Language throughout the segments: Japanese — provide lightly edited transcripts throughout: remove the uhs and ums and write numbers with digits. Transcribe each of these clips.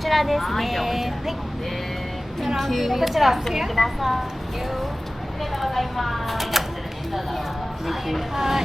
ちらですね。はい。こちらお進みください。ありがとうございます。はい。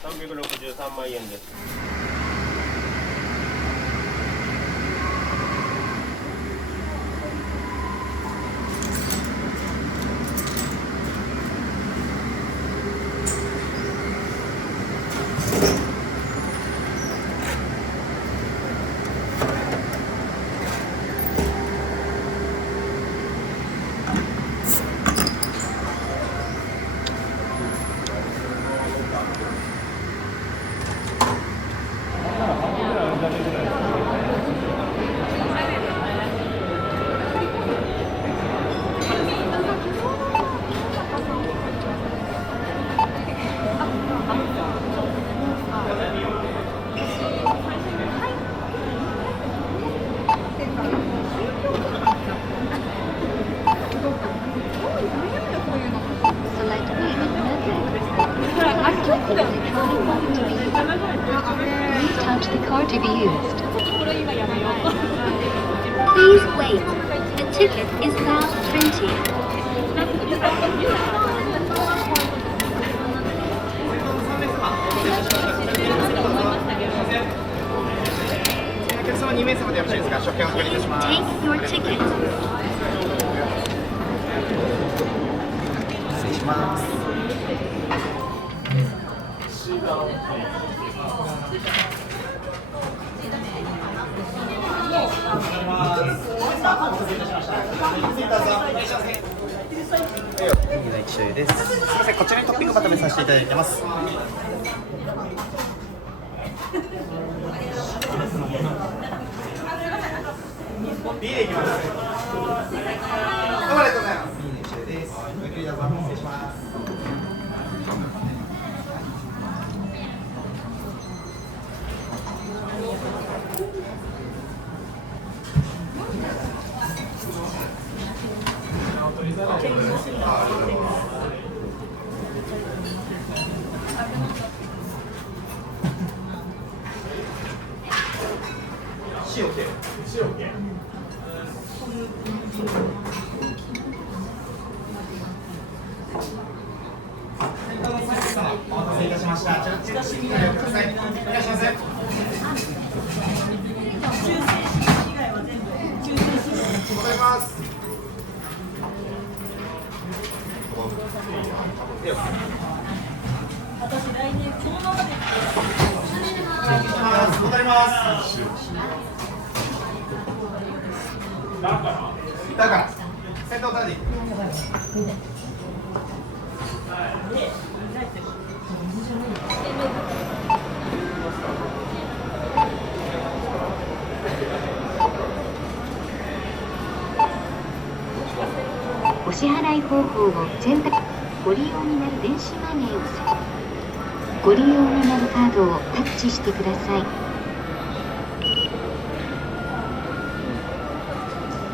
363万円です。Touch the card to be used. Please wait. The ticket is now printing. お客様2名様でよろしいですか？食券お配りいたします。 Take your ticket. 失礼します。右の一種類です。すみません、こちらにトッピングまとめさせていただいてます。ビールいきます。どうもありがとうございます。右の一種類です。ごゆっくりどうぞ。失礼します。塩気。塩気。お待たせいたしました。チラシになりください。お願いします。わかります。私来年このままで戻ります。だから。先頭誰で行く？お支払い方法を選択。ご利用になる電子マネーをご利用になるカードをタッチしてください。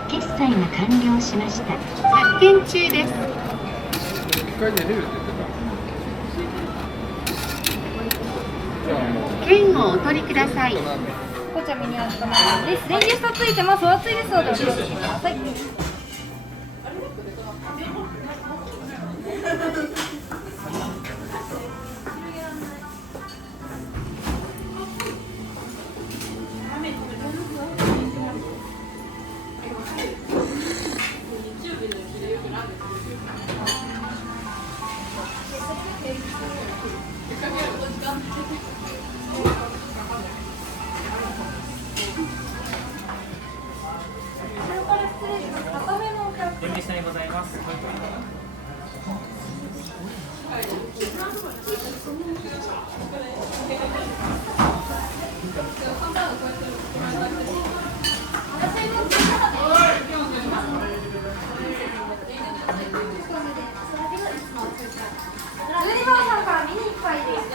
決済が完了しました。発券中です。券をお取りください。紅茶ミニアットマンです。レンジストついてます。お熱いですのでお気をつけください。準備下にございます。12番さんからミニ1杯です。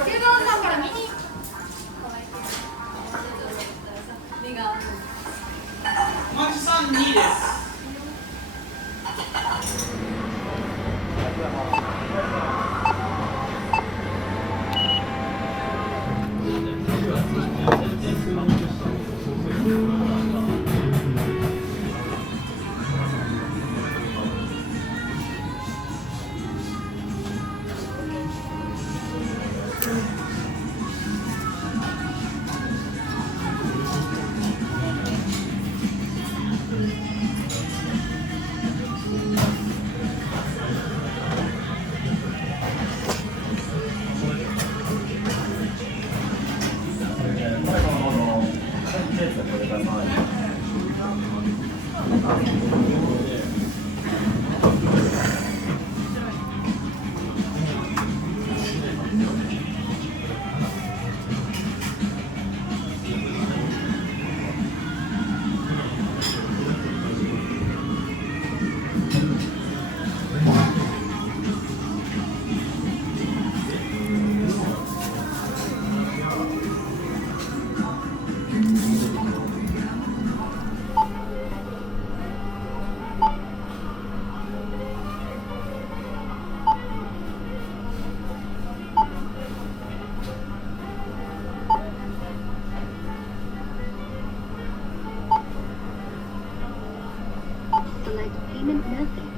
9番さんからミニマジさん2です。Select payment method.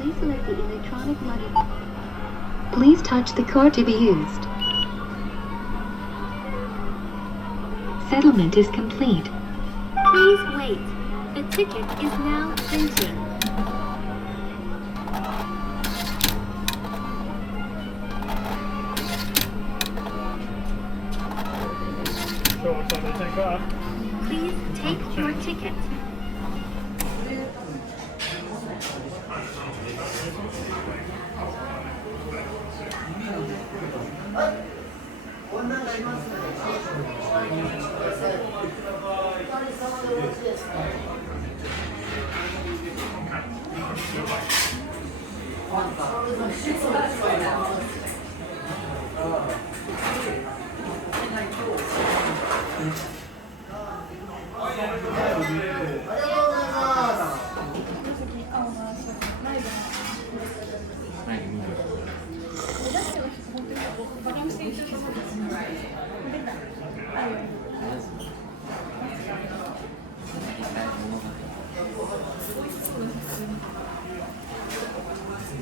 Please select the electronic money. Please touch the card to be used. Settlement is complete. Please wait. The ticket is now printing. 今日それでか。Please take your ticket.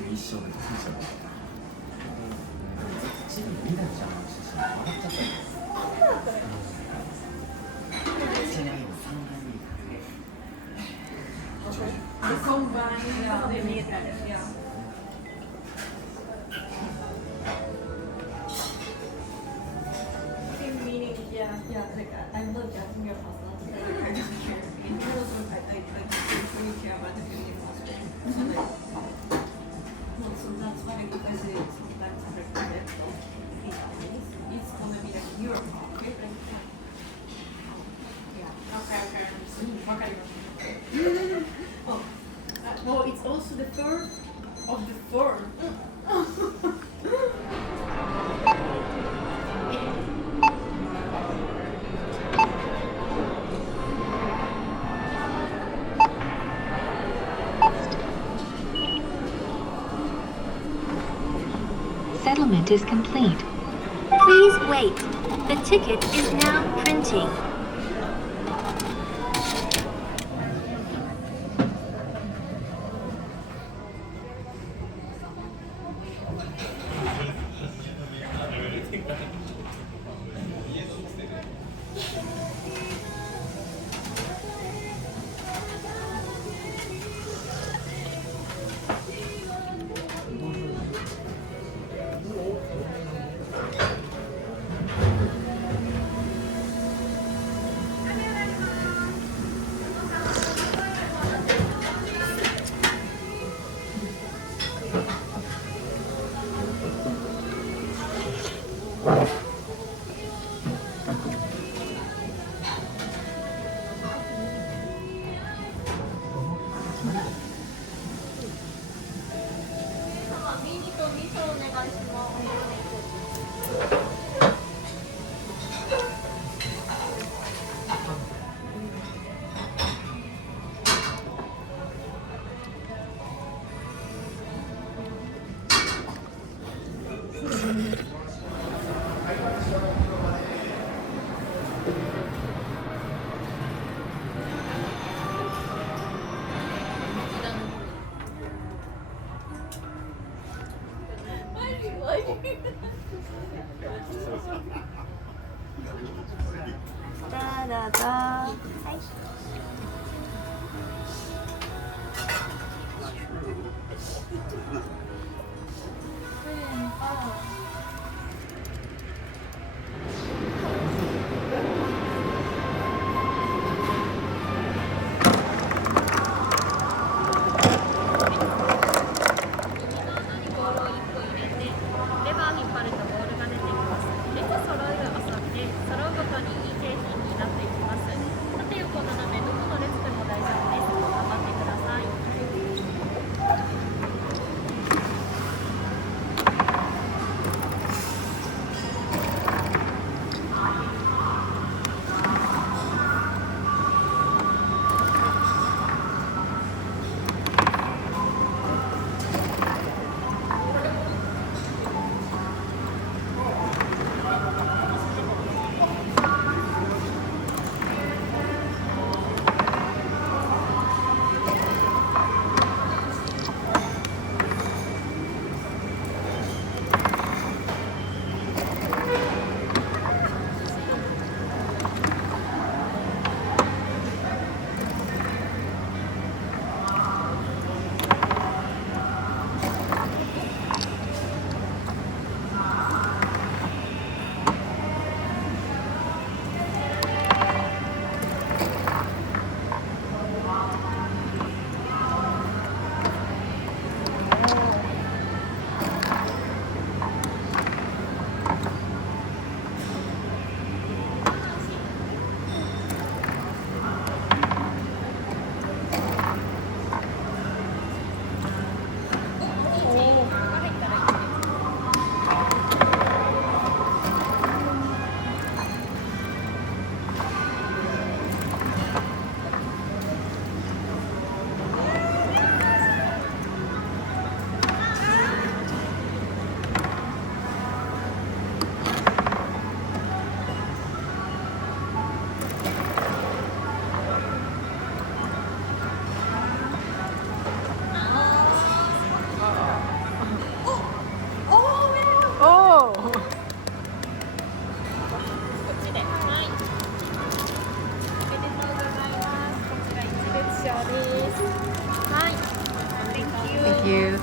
一生で得意じゃない。Yeah, they need that. Yeah. Meaning, yeah, like I'm not judging your personality. I just care. In terms of, I really care about the feeling aspect. So like, no, so that's why because it's sometimes I recommend it's gonna be like your pocket, like, yeah, okay,わかります。Oh, well, it's also the third of the four. Settlement is complete. Please wait. The ticket is now printing. Thank you. .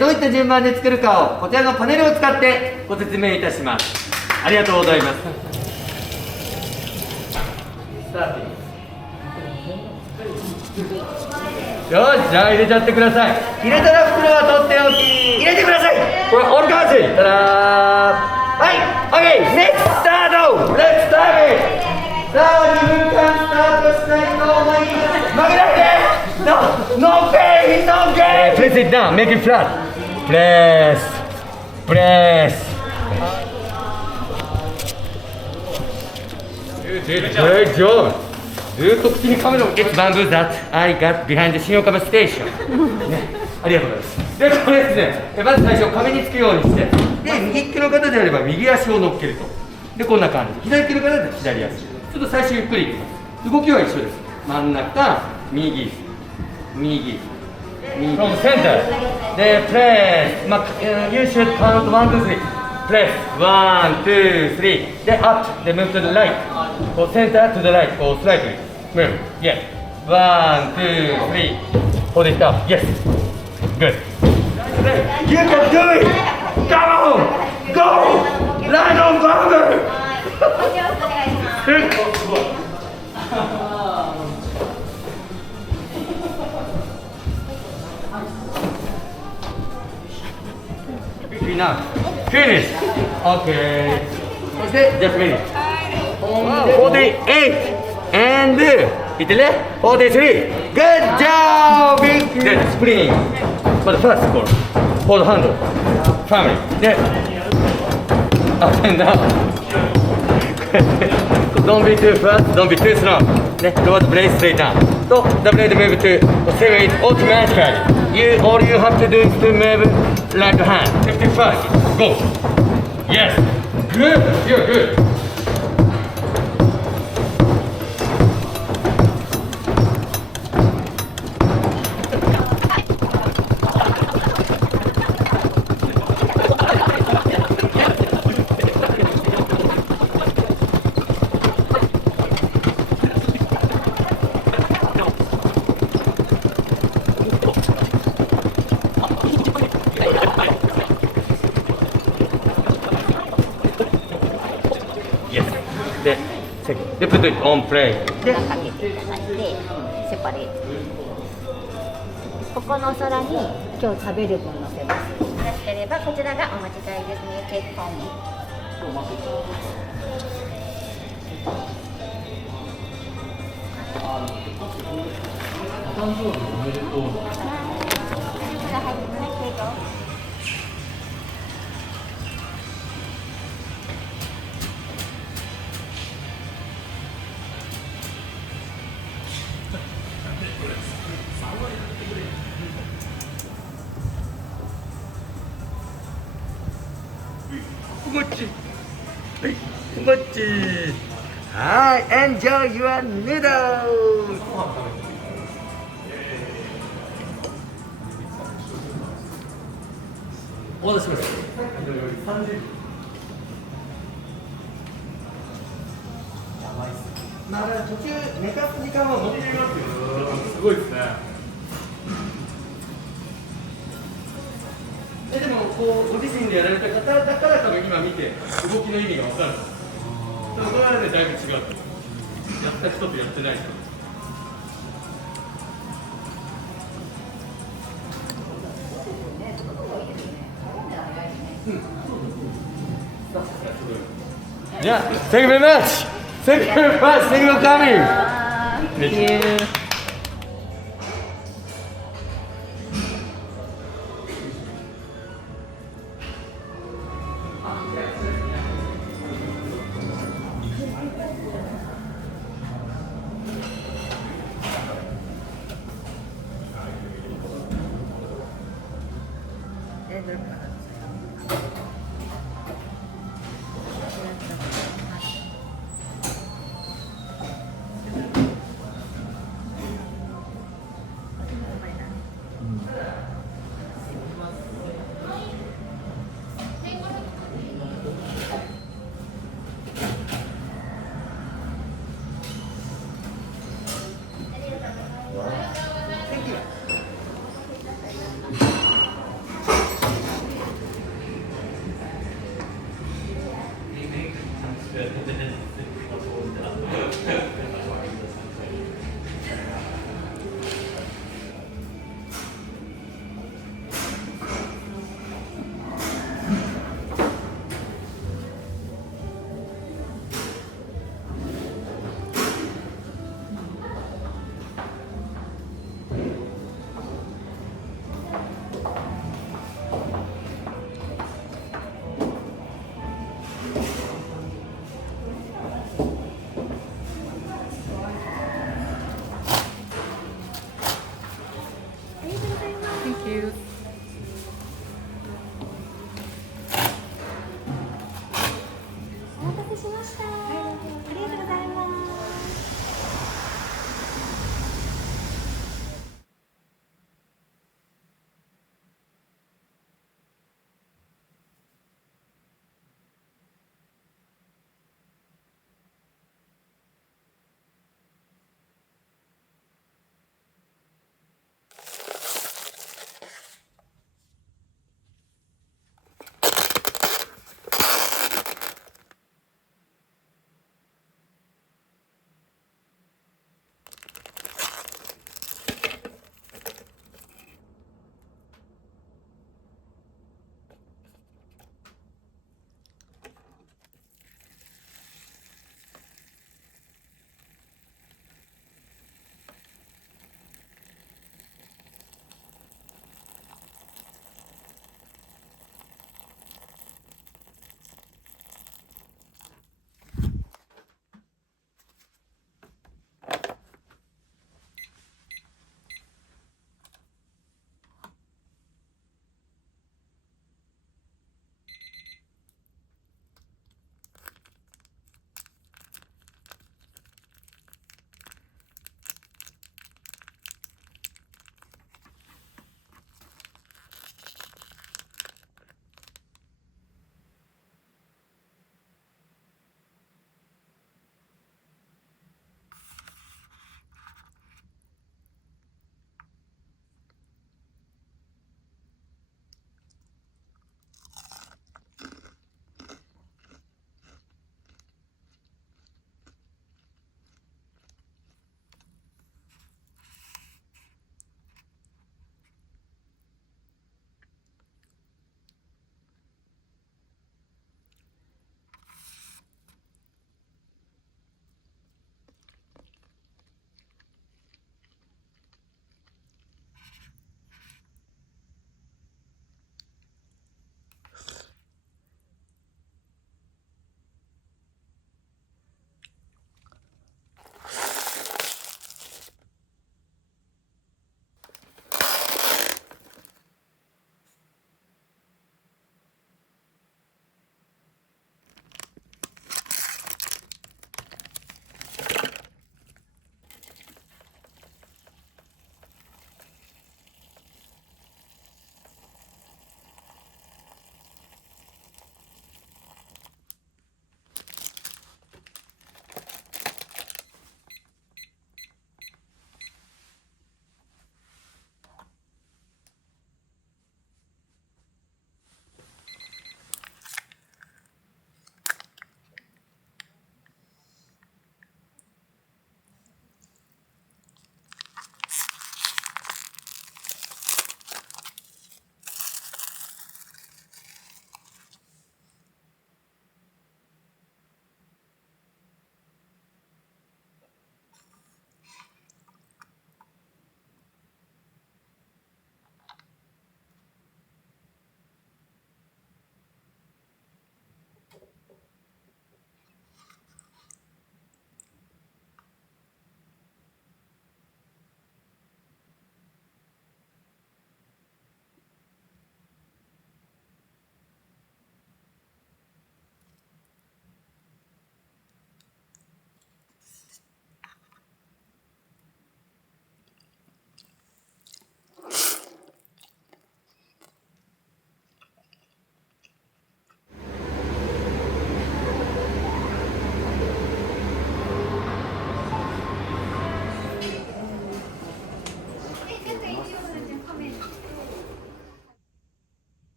どういった順番で作るかをこちらのパネルを使ってご説明いたします。ありがとうございます。スタート。よし、じゃあ入れちゃってください。入れたら袋は取っておき。入れてください。これオールカージ。たらー。はい、OK、ネクストスタート。レッツスタート。さあ、2分間スタートしたいと思います。負けないで。No pain, no gain. Press it down, make it flat. Press. You did a great job. ずっと口にカメラを It's bamboo that I got behind the 新岡部ステーション。ね、ありがとうございます。で、これですね、まず最初壁につくようにして、で、右利きの方であれば右足を乗っけると。で、こんな感じ。左利きの方で左足。ちょっと最初ゆっくりいきます。動きは一緒です。真ん中、右。From center. Then press. You should count 1, 2, 3. Press 1, 2, 3. Then up. Then move to the right. Go center to the right. Go slightly. Move. Yes. 1, 2, 3. Hold it up. Yes. Good. You can do it. Come on. Go. Line on bumper. Enough. Finish. Okay. So just finish. 48 and いってね。43. Good job. Big. Then spring. But first, hold handle. Family. Then up and down. Don't be too fast. Don't be too slow. Lower the blade straight down. So the blade move to 7 automatically. All you have to do is to move like a hand. 51st. Go. Yes. Good. You're good. They put it on play. かけていただいて、セパレート。ここのお皿に今日食べる分のせます。よろしければこちらがお待ちたいですね。ケーキフォーム。誕生日おめでとう。はい、enjoy your noodles! お待たせしました。まだ途中寝かす時間は持っていますよ。すごいですね。でもこうご自身でやられた方だから多分今見て動きの意味が分かる。それはねだいぶ違う。やった人とやってない人。Yeah, thank you very much. Thank you very much. Thank you for coming. Thank you. しました。